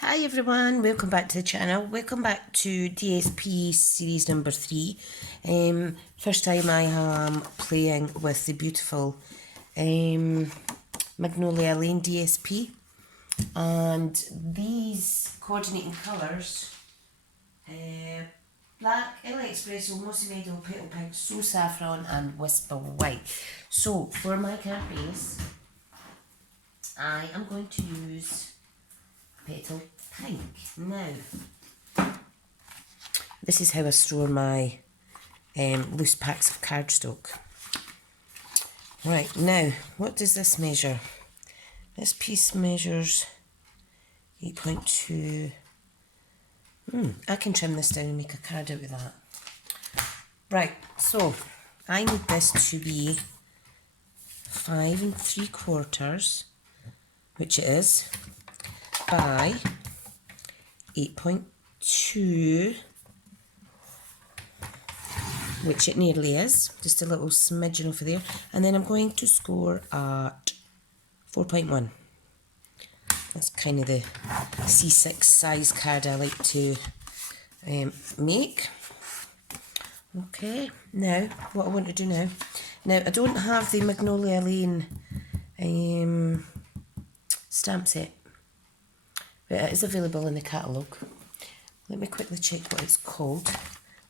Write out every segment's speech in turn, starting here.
Hi everyone, welcome back to the channel. Welcome back to DSP series number 3. First time I am playing with the beautiful Magnolia Lane DSP, and these coordinating colours, black, LA Espresso, Mossy Meadow, Petal Pink, So Saffron and Whisper White. So for my card base, I am going to use Petal Pink. Now, this is how I store my loose packs of cardstock. Right, now, what does this measure? This piece measures 8.2. I can trim this down and make a card out of that. Right, so I need this to be 5 3/4, which it is, by 8.2, which it nearly is, just a little smidgen over there, and then I'm going to score at 4.1. That's kind of the C6 size card I like to make. Okay, now what I want to do now I don't have the Magnolia Lane stamp set, but it is available in the catalogue. Let me quickly check what it's called.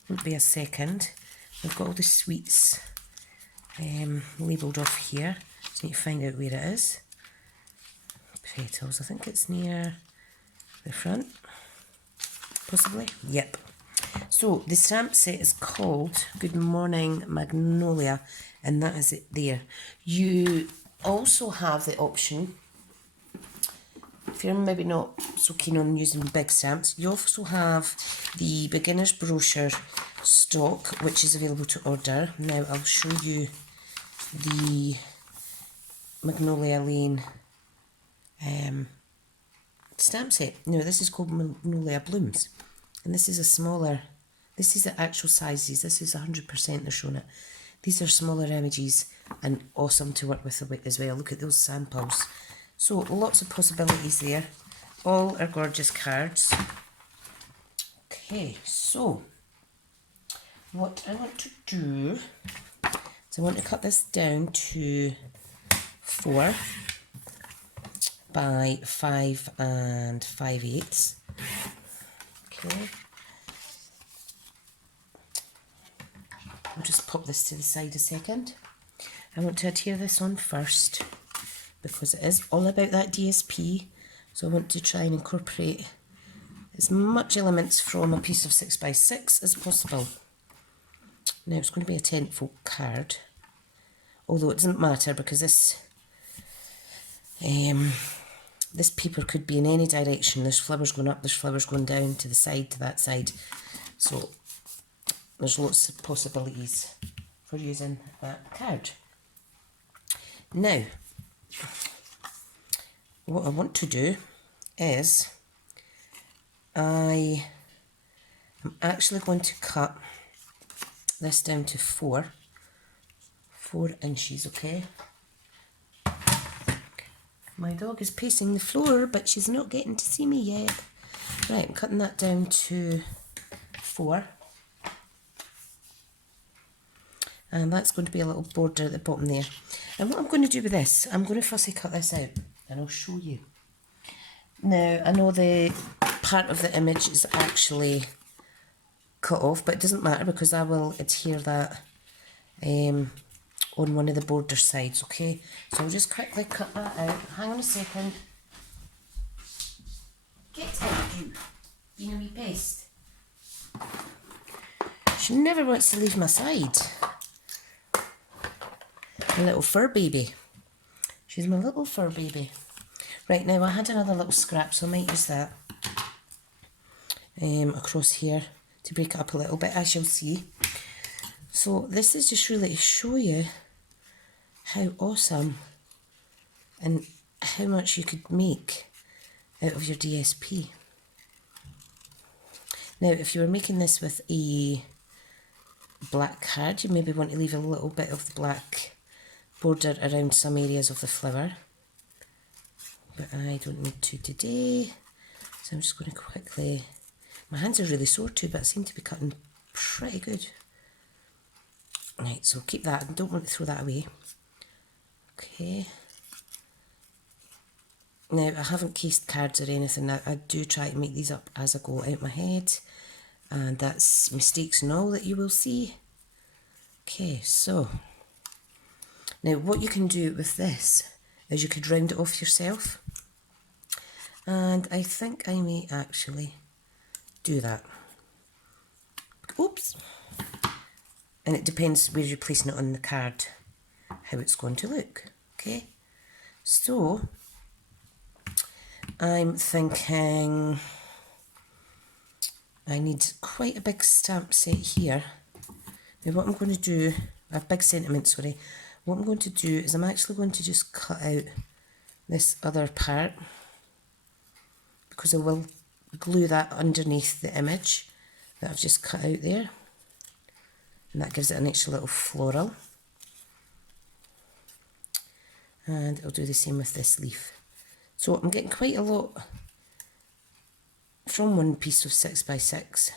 Won't be a second. I've got all the sweets labelled off here. Just need to find out where it is. Petals, I think it's near the front, possibly. Yep. So the stamp set is called Good Morning Magnolia, and that is it there. You also have the option, if you're maybe not so keen on using big stamps, you also have the beginner's brochure stock, which is available to order. Now I'll show you the Magnolia Lane stamp set. Now this is called Magnolia Blooms, and this is a smaller, this is the actual sizes, this is 100% they're showing it. These are smaller images and awesome to work with as well. Look at those samples. So lots of possibilities there. All are gorgeous cards. Okay, so what I want to do is I want to cut this down to 4 by 5 5/8. Okay. I'll just pop this to the side a second. I want to adhere this on first, because it is all about that DSP, so I want to try and incorporate as much elements from a piece of 6x6 as possible. Now it's going to be a 10-fold card, although it doesn't matter because this paper could be in any direction. There's flowers going up, there's flowers going down, to the side, to that side, so there's lots of possibilities for using that card. Now, what I want to do is I am actually going to cut this down to 4 inches, okay? My dog is pacing the floor, but she's not getting to see me yet. Right, I'm cutting that down to 4. And that's going to be a little border at the bottom there. And what I'm going to do with this, I'm going to fussy cut this out, and I'll show you. Now, I know the part of the image is actually cut off, but it doesn't matter because I will adhere that on one of the border sides, okay? So I'll just quickly cut that out. Hang on a second. Get out, you. You know me best. She never wants to leave my side. My little fur baby. She's my little fur baby. Right, now I had another little scrap, so I might use that across here to break it up a little bit, as you'll see. So this is just really to show you how awesome and how much you could make out of your DSP. Now, if you were making this with a black card, you maybe want to leave a little bit of the black border around some areas of the flower, but I don't need to today. So I'm just going to quickly, my hands are really sore too, but I seem to be cutting pretty good. Right, so keep that, I don't want to throw that away. Okay. Now, I haven't cased cards or anything. I do try to make these up as I go out my head. And that's mistakes and all that you will see. Okay, so. Now, what you can do with this is you could round it off yourself. And I think I may actually do that. Oops. And it depends where you're placing it on the card, how it's going to look. Okay. So, I'm thinking I need quite a big stamp set here. Now what I'm going to do, a big sentiment, sorry. What I'm going to do is I'm actually going to just cut out this other part, because I will glue that underneath the image that I've just cut out there. And that gives it an extra little floral. And I'll do the same with this leaf. So I'm getting quite a lot from one piece of 6x6.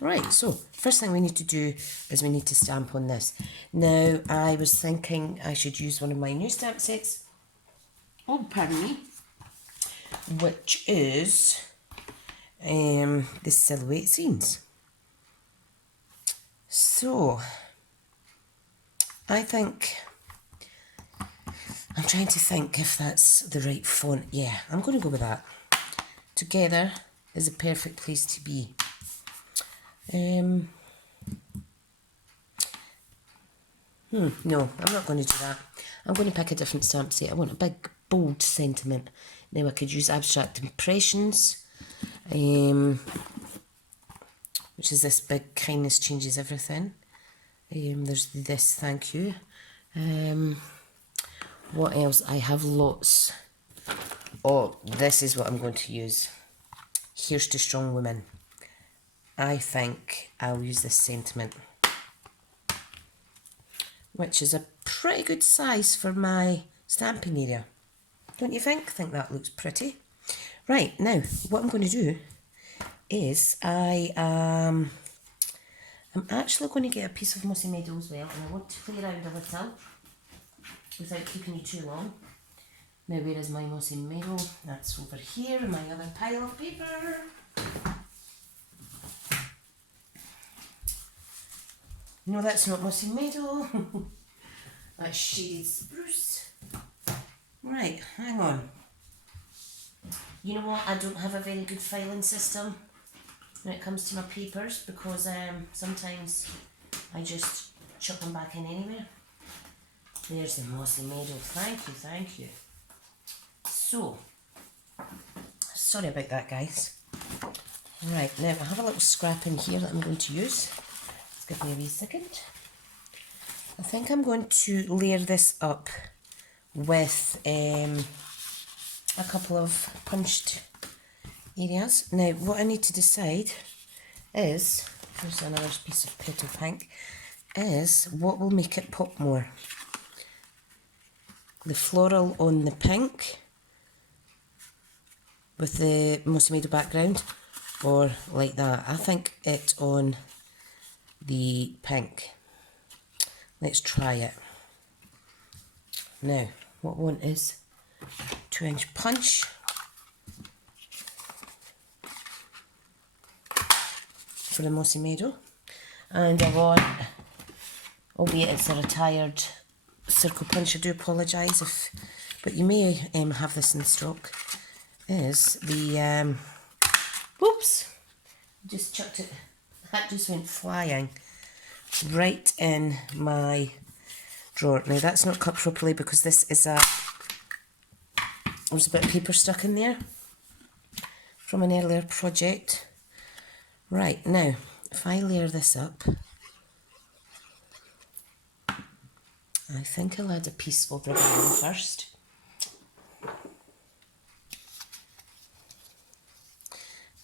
Right, so first thing we need to do is we need to stamp on this. Now, I was thinking I should use one of my new stamp sets. Oh, pardon me. Which is the Silhouette Scenes. So, I think, I'm trying to think if that's the right font. Yeah, I'm going to go with that. Together is a perfect place to be. No, I'm not going to do that. I'm going to pick a different stamp set. I want a big, bold sentiment. Now I could use Abstract Impressions, which is this big kindness changes everything. There's this, thank you. What else? I have lots. Oh, this is what I'm going to use. Here's to Strong Women. I think I'll use this sentiment, which is a pretty good size for my stamping area. Don't you think? I think that looks pretty. Right, now, what I'm going to do is I'm actually going to get a piece of Mossy Meadow as well, and I want to play around a little without keeping you too long. Now, where is my Mossy Meadow? That's over here in my other pile of paper. No, that's not Mossy Meadow. That's Shaded Spruce. Right, hang on. You know what? I don't have a very good filing system when it comes to my papers, because sometimes I just chuck them back in anywhere. There's the Mossy Meadow. Thank you. So, sorry about that, guys. Right, now I have a little scrap in here that I'm going to use. Just give me a wee second. I think I'm going to layer this up with a couple of punched areas. Now, what I need to decide is, here's another piece of Petal Pink, is what will make it pop more. The floral on the pink with the Mossy Meadow background, or like that. I think it on the pink. Let's try it. Now, what I want is 2-inch punch. For the Mossy Meadow. And I want, albeit it's a retired circle punch, I do apologise if, but you may have this in stock, is the, whoops, just chucked it, that just went flying right in my drawer. Now that's not cut properly because this is there's a bit of paper stuck in there from an earlier project. Right, now, if I layer this up, I think I'll add a piece of ribbon in first.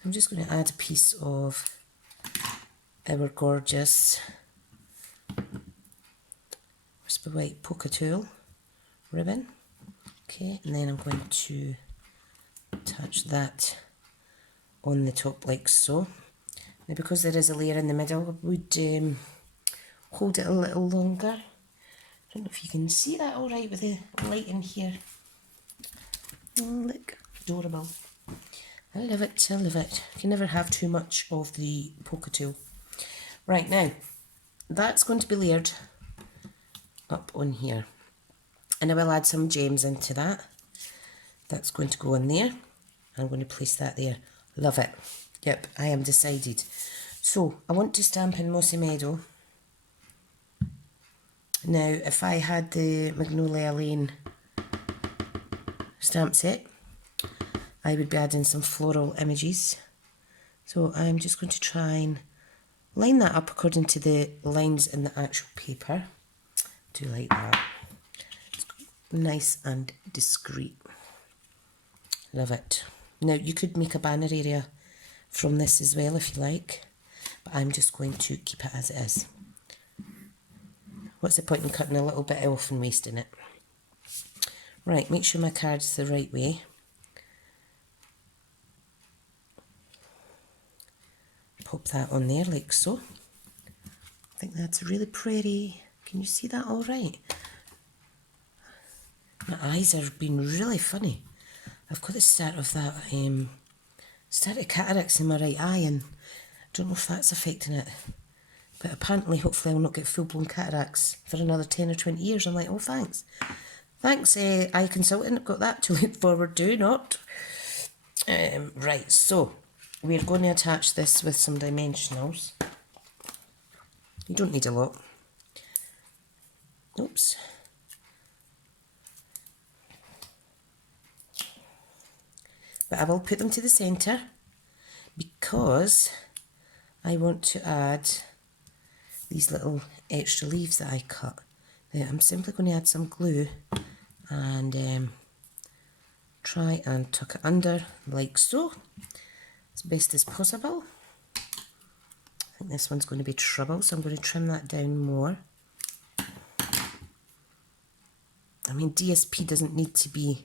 I'm just going to add a piece of our gorgeous Whisper White Polka Tool ribbon. Okay, and then I'm going to attach that on the top like so. Now because there is a layer in the middle, I would hold it a little longer. I don't know if you can see that all right with the light in here. Oh, look, adorable. I love it, I love it. You can never have too much of the poker tool. Right, now, that's going to be layered up on here. And I will add some gems into that. That's going to go in there. I'm going to place that there. Love it. Yep, I am decided. So, I want to stamp in Mossy Meadow. Now, if I had the Magnolia Lane stamp set, I would be adding some floral images. So I'm just going to try and line that up according to the lines in the actual paper. Do like that. It's nice and discreet. Love it. Now you could make a banner area from this as well if you like, but I'm just going to keep it as it is. What's the point in cutting a little bit off and wasting it? Right, make sure my card's the right way. Pop that on there like so. I think that's really pretty. Can you see that all right? My eyes have been really funny. I've got the start of that, start of cataracts in my right eye, and I don't know if that's affecting it. But apparently, hopefully I'll not get full-blown cataracts for another 10 or 20 years. I'm like, oh, thanks. Thanks, eye consultant. I've got that to look forward to, not. Right, so we're going to attach this with some dimensionals. You don't need a lot. Oops. But I will put them to the centre because I want to add these little extra leaves that I cut. Now I'm simply going to add some glue and try and tuck it under like so, as best as possible. I think this one's going to be trouble, so I'm going to trim that down more. I mean, DSP doesn't need to be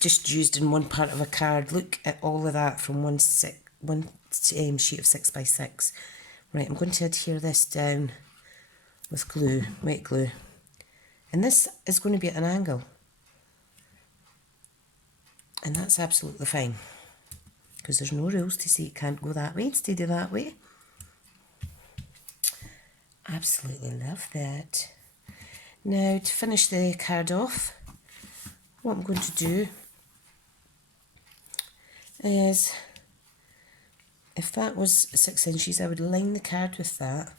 just used in one part of a card. Look at all of that from one sheet of 6x6. Right, I'm going to adhere this down with glue, wet glue. And this is going to be at an angle. And that's absolutely fine, because there's no rules to say it can't go that way instead of that way. Absolutely love that. Now, to finish the card off, what I'm going to do is, if that was 6 inches, I would line the card with that,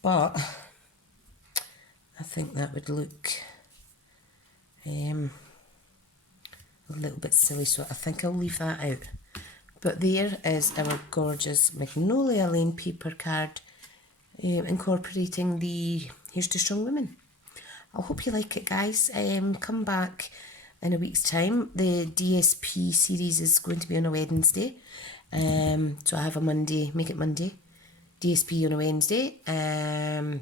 but I think that would look a little bit silly, so I think I'll leave that out. But there is our gorgeous Magnolia Lane paper card, incorporating the Here's to Strong Women. I hope you like it, guys. Come back in a week's time. The DSP series is going to be on a Wednesday. So I have a Monday, make it Monday, DSP on a Wednesday,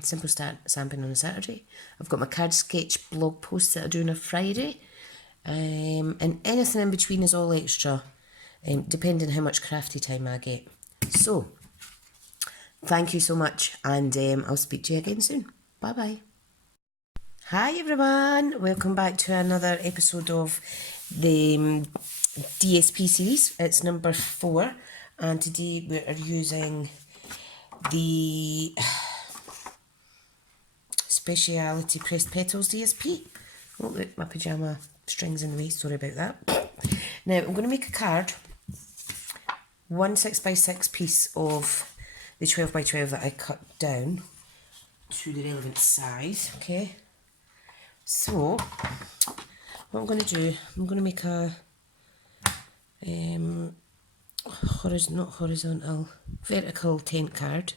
Simple Start Stamping on a Saturday. I've got my card sketch blog posts that I do on a Friday, and anything in between is all extra, depending how much crafty time I get. So, thank you so much, and I'll speak to you again soon. Bye bye. Hi everyone, welcome back to another episode of the DSP series. It's number 4, and today we are using the Speciality Pressed Petals DSP. Oh look, my pyjama string's in the way, sorry about that. Now I'm going to make a card, one 6x6 piece of the 12x12 that I cut down to the relevant size, okay? So, what I'm going to do, I'm going to make a vertical tent card.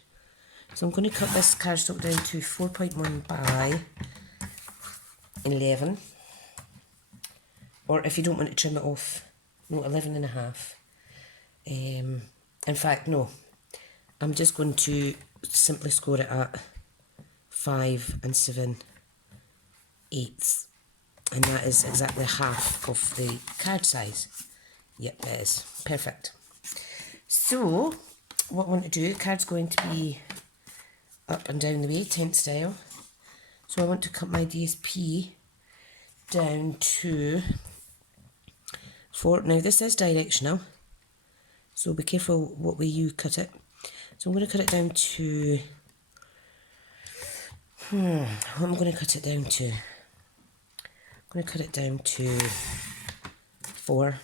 So I'm going to cut this cardstock down to 4.1 by 11. Or if you don't want to trim it off, no, 11.5. In fact, no. I'm just going to simply score it at 5 7/8. And that is exactly half of the card size. Yep, it is. Perfect. So, what I want to do, the card's going to be up and down the way, tent style. So I want to cut my DSP down to 4. Now this is directional, so be careful what way you cut it. So I'm going to cut it down to, what am I going to cut it down to? I'm going to cut it down to 4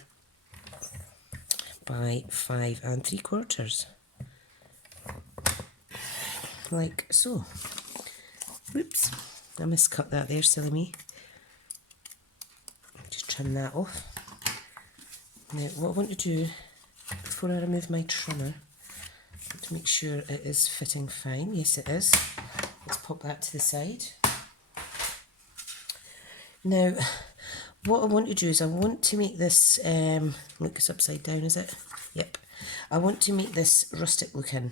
by 5 3/4. Like so. Oops, I miscut that there, silly me. Just trim that off. Now what I want to do, before I remove my trimmer, to make sure it is fitting fine. Yes, it is. Let's pop that to the side. Now, what I want to do is I want to make this, look, it's upside down, is it? Yep. I want to make this rustic looking.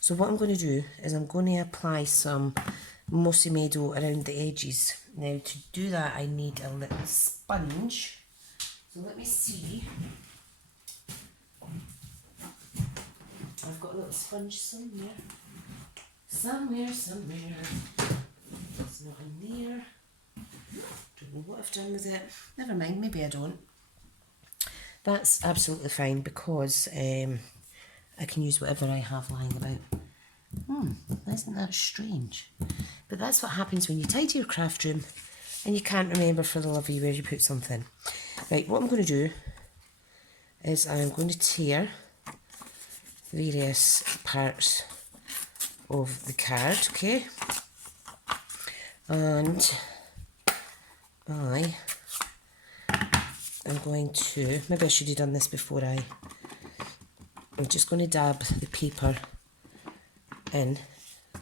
So what I'm going to do is I'm going to apply some mossy meadow around the edges. Now to do that I need a little sponge. So let me see. I've got a little sponge somewhere. Somewhere. It's not in there. Don't know what I've done with it. Never mind, maybe I don't. That's absolutely fine because I can use whatever I have lying about. Isn't that strange? But that's what happens when you tidy your craft room and you can't remember for the love of you where you put something. Right, what I'm going to do is I'm going to tear various parts of the card, okay? And I'm going to, maybe I should have done this before I'm just going to dab the paper in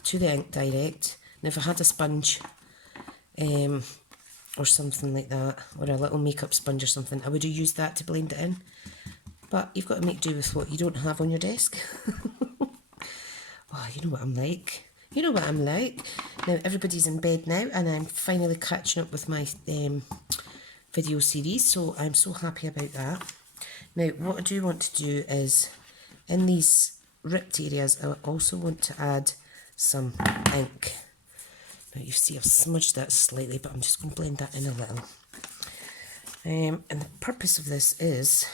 to the ink direct. And if I had a sponge or something like that, or a little makeup sponge or something, I would have used that to blend it in. But you've got to make do with what you don't have on your desk. Oh, you know what I'm like. You know what I'm like. Now everybody's in bed now and I'm finally catching up with my video series, so I'm so happy about that. Now what I do want to do is, in these ripped areas, I also want to add some ink. Now you see I've smudged that slightly, but I'm just going to blend that in a little. And the purpose of this is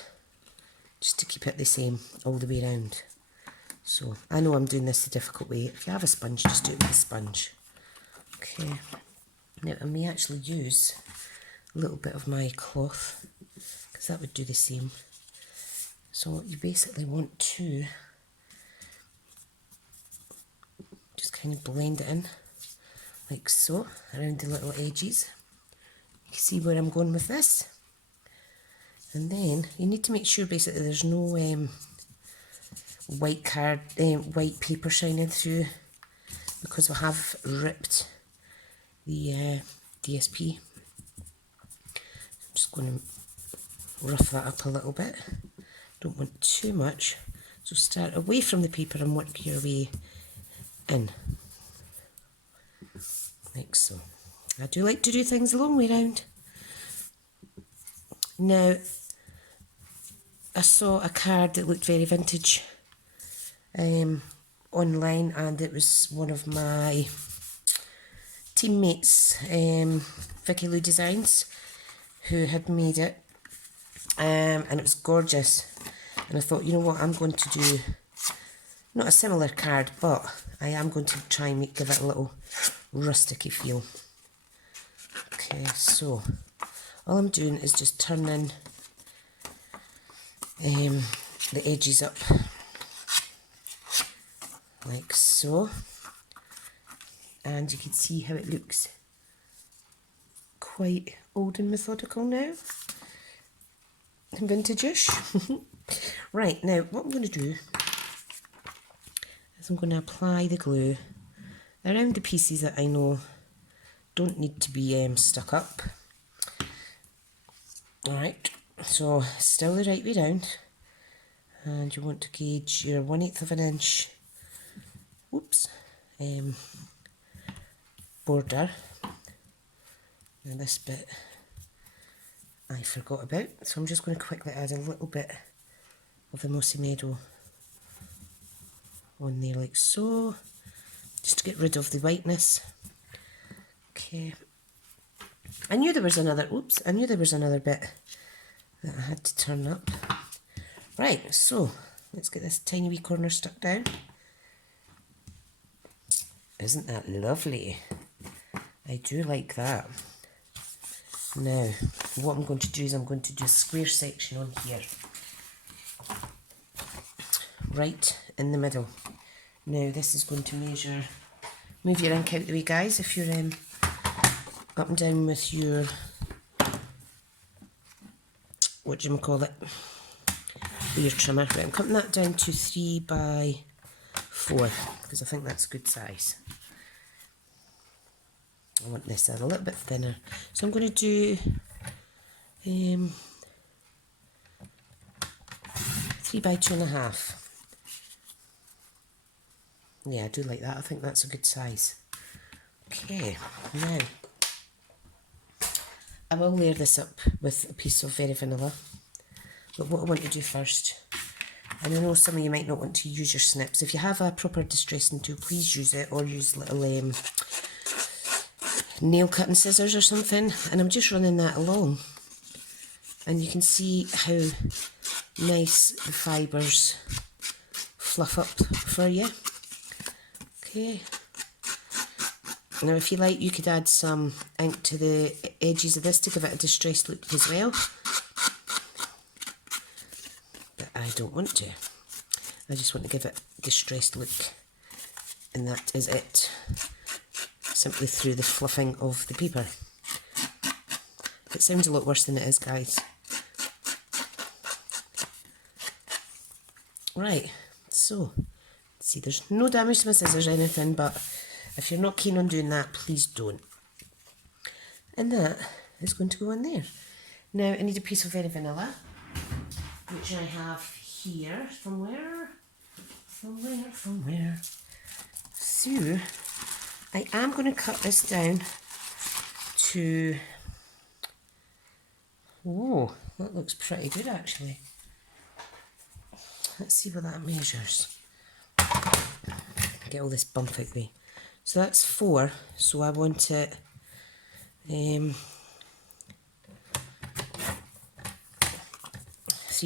just to keep it the same all the way around. So I know I'm doing this the difficult way. If you have a sponge, just do it with a sponge. Okay. Now I may actually use a little bit of my cloth, because that would do the same. So you basically want to just kind of blend it in like so around the little edges. You see where I'm going with this? And then you need to make sure basically there's no white paper shining through, because I have ripped the DSP. I'm just going to rough that up a little bit. Don't want too much, so start away from the paper and work your way in, like so. I do like to do things the long way round. Now, I saw a card that looked very vintage online, and it was one of my teammates, Vicky Lou Designs, who had made it, and it was gorgeous. And I thought, you know what, I'm going to do not a similar card, but I am going to try and give it a little rusticy feel. Okay, so all I'm doing is just turning the edges up like so, and you can see how it looks quite old and methodical now, vintage-ish. Right, now what I'm going to do is I'm going to apply the glue around the pieces that I know don't need to be stuck up. Alright, so still the right way round, and you want to gauge your 1/8 of an inch border. Now this bit I forgot about. So I'm just going to quickly add a little bit of the Mossy Meadow on there like so, just to get rid of the whiteness. Okay. I knew there was another bit that I had to turn up. Right, so let's get this tiny wee corner stuck down. Isn't that lovely? I do like that. Now, what I'm going to do is I'm going to do a square section on here. Right in the middle. Now this is going to measure, move your ink out the way guys if you're up and down with your, what do you call it, with your trimmer. Right, I'm cutting that down to 3 by 4 because I think that's a good size. I want this a little bit thinner. So I'm going to do 3 by 2.5. Yeah, I do like that. I think that's a good size. Okay, now I will layer this up with a piece of Very Vanilla. But what I want to do first, and I know some of you might not want to use your snips. If you have a proper distressing tool, please use it, or use little nail cutting scissors or something. And I'm just running that along. And you can see how nice the fibres fluff up for you. Okay. Now if you like, you could add some ink to the edges of this to give it a distressed look as well. But I don't want to. I just want to give it a distressed look. And that is it. Simply through the fluffing of the paper. It sounds a lot worse than it is, guys. Right, so, see, there's no damage to my scissors or anything, but if you're not keen on doing that, please don't. And that is going to go in there. Now, I need a piece of Very Vanilla, which I have here, somewhere. So, I am going to cut this down to, oh, that looks pretty good actually. Let's see what that measures. Get all this bump out of the way. So that's 4, so I want it 3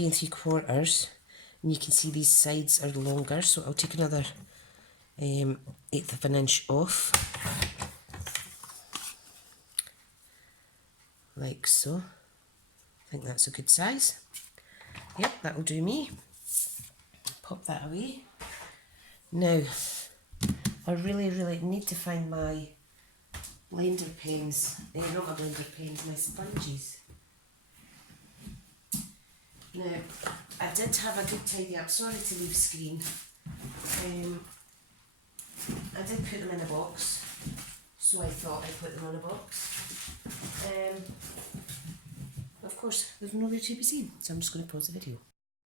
3/4, and you can see these sides are longer, so I'll take another 1/8 of an inch off, like so. I think that's a good size. Yep, that'll do me. Pop that away. Now, I really need to find my blender pens, not my blender pens, my sponges. Now, I did have a good tidy up, sorry to leave screen. I did put them in a box, so I thought I'd put them in a box. Of course, there's nowhere to be seen, so I'm just going to pause the video.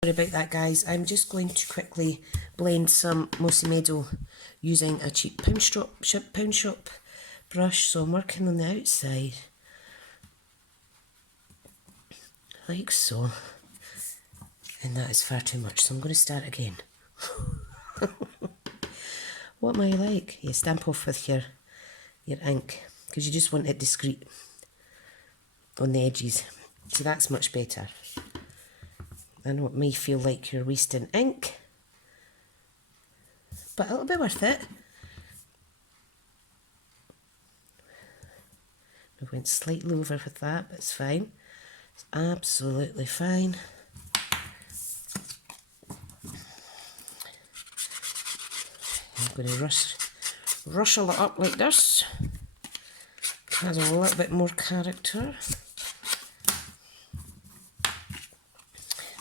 Sorry about that, guys. I'm just going to quickly blend some Mossy Meadow using a cheap pound shop brush. So I'm working on the outside, like so. And that is far too much, so I'm going to start again. What am I like? Yeah, stamp off with your ink, because you just want it discreet on the edges. So that's much better. I know it may feel like you're wasting ink, but it'll be worth it. I went slightly over with that, but it's fine. It's absolutely fine. I'm going to rustle it up like this. It has a little bit more character.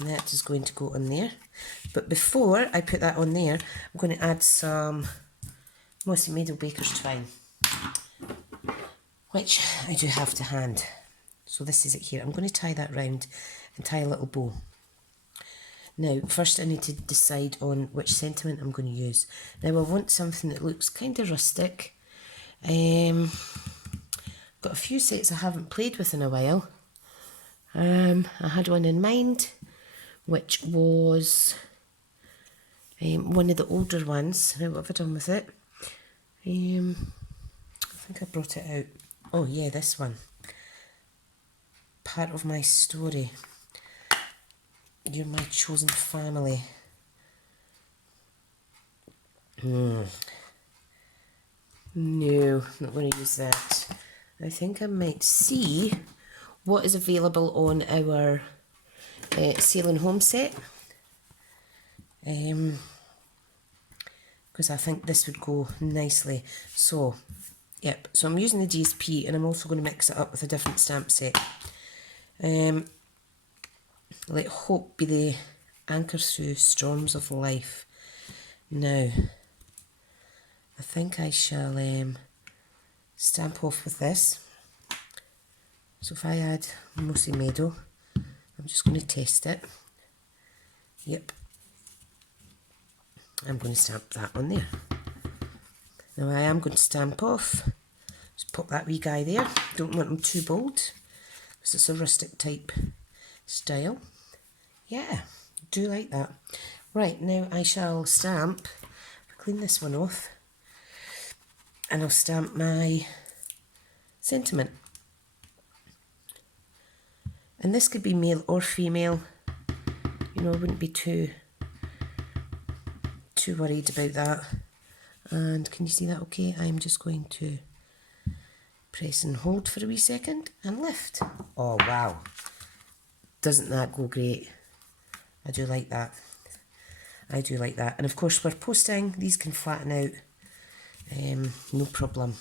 And that is going to go on there. But before I put that on there, I'm going to add some Mossy Meadow Baker's Twine, which I do have to hand. So this is it here. I'm going to tie that round and tie a little bow. Now, first I need to decide on which sentiment I'm going to use. Now, I want something that looks kind of rustic. Got a few sets I haven't played with in a while. I had one in mind, which was one of the older ones. Now, what have I done with it? I think I brought it out. Oh yeah, this one. Part of my story. You're my chosen family. No, I'm not going to use that. I think I might see what is available on our Sailing Home set. Because I think this would go nicely. So, yep, so I'm using the DSP and I'm also going to mix it up with a different stamp set. Let hope be the anchor through storms of life. Now, I think I shall stamp off with this. So if I add Mossy Meadow, I'm just going to test it. Yep. I'm going to stamp that on there. Now I am going to stamp off. Just pop that wee guy there. Don't want them too bold, because it's a rustic type style. Yeah, do like that. Right, now I shall stamp. Clean this one off. And I'll stamp my sentiment. And this could be male or female. You know, I wouldn't be too worried about that. And can you see that okay? I'm just going to press and hold for a wee second and lift. Oh wow, doesn't that go great? I do like that. I do like that. And of course we're posting, these can flatten out, no problem.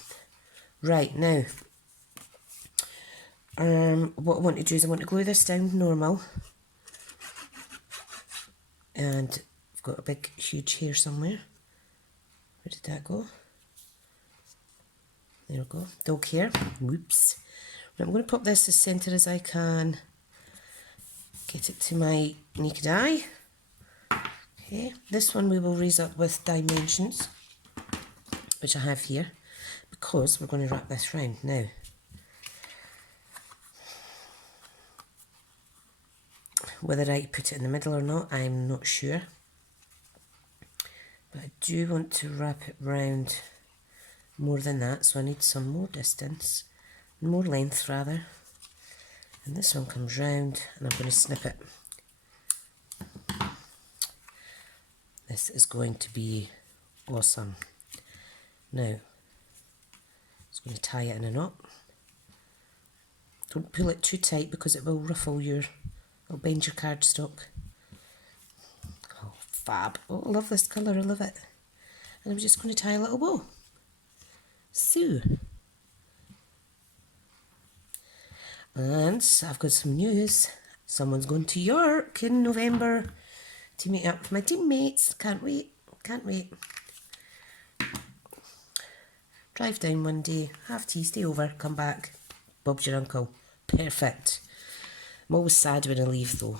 Right, now what I want to do is I want to glue this down normal, and I've got a big huge hair somewhere. Where did that go? There we go, dog hair. Whoops. Right, I'm going to pop this as centre as I can. Get it to my naked eye. Okay, this one we will raise up with dimensions, which I have here, because we're going to wrap this round now. Whether I put it in the middle or not, I'm not sure. But I do want to wrap it round more than that, so I need some more distance, more length rather. And this one comes round and I'm going to snip it. This is going to be awesome. Now, just going to tie it in a knot. Don't pull it too tight because it will ruffle your, it'll bend your cardstock. Oh, fab. Oh, I love this colour, I love it. And I'm just going to tie a little bow. So, and I've got some news. Someone's going to York in November to meet up with my teammates. Can't wait, can't wait. Drive down one day, have tea, stay over, come back. Bob's your uncle. Perfect. I'm always sad when I leave though.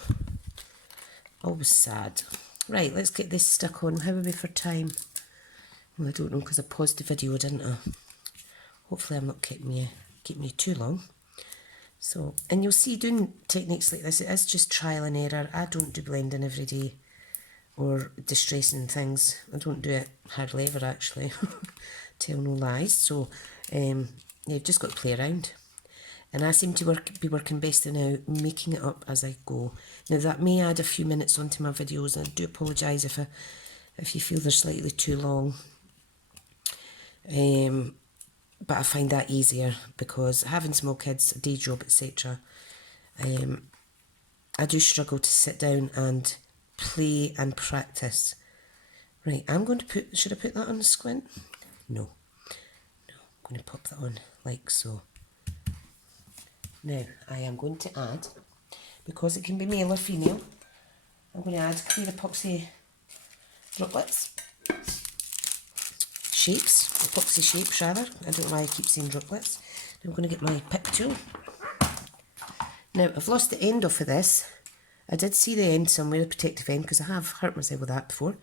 Always sad. Right, let's get this stuck on. How are we for time? Well, I don't know because I paused the video, didn't I? Hopefully I'm not keeping you too long. So, and you'll see doing techniques like this, it is just trial and error. I don't do blending every day or distressing things. I don't do it hardly ever actually. Tell no lies. So, you've just got to play around. And I seem to be working best now, making it up as I go. Now that may add a few minutes onto my videos, and I do apologise if you feel they're slightly too long. But I find that easier because having small kids, a day job, etc. I do struggle to sit down and play and practice. Right, I'm going to put, should I put that on the squint? No. No, I'm going to pop that on like so. Now, I am going to add, because it can be male or female, I'm going to add clear epoxy droplets. Shapes, epoxy shapes rather. I don't know why I keep saying droplets. Now I'm going to get my pick tool. Now, I've lost the end off of this. I did see the end somewhere, the protective end, because I have hurt myself with that before.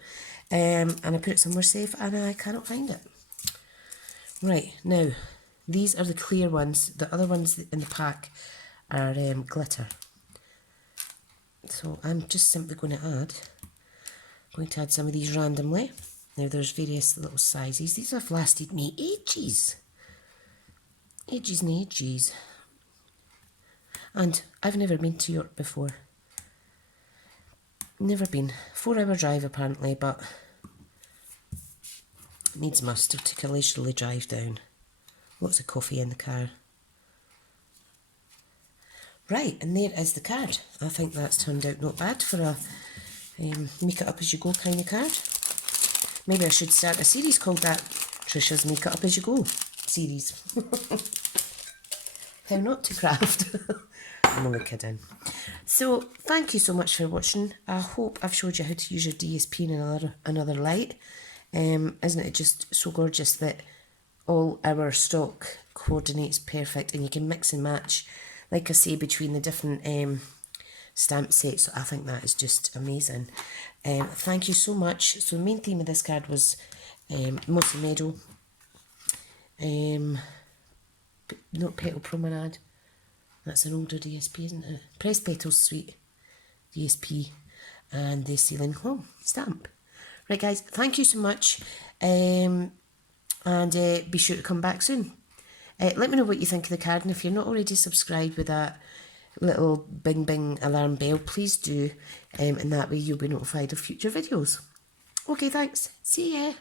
And I put it somewhere safe and I cannot find it. Right, now, these are the clear ones. The other ones in the pack are glitter. So I'm just simply going to add some of these randomly. Now there's various little sizes. These have lasted me ages. Ages and ages. And I've never been to York before. Never been. 4-hour drive apparently, but needs must. I'll take a leisurely drive down. Lots of coffee in the car. Right, and there is the card. I think that's turned out not bad for a make it up as you go kind of card. Maybe I should start a series called that, Trisha's Make It Up As You Go series. How not to craft. I'm only kidding. So, thank you so much for watching. I hope I've showed you how to use your DSP in another light. Isn't it just so gorgeous that all our stock coordinates perfect and you can mix and match, like I say, between the different stamp sets. I think that is just amazing. Thank you so much. So the main theme of this card was Mossy Meadow, not Petal Promenade, that's an older DSP, isn't it? Pressed Petals Suite DSP, and the Ceiling Home stamp. Right guys, thank you so much, and be sure to come back soon. Let me know what you think of the card, and if you're not already subscribed with that little bing bing alarm bell, please do, and that way you'll be notified of future videos. Okay, thanks. See ya.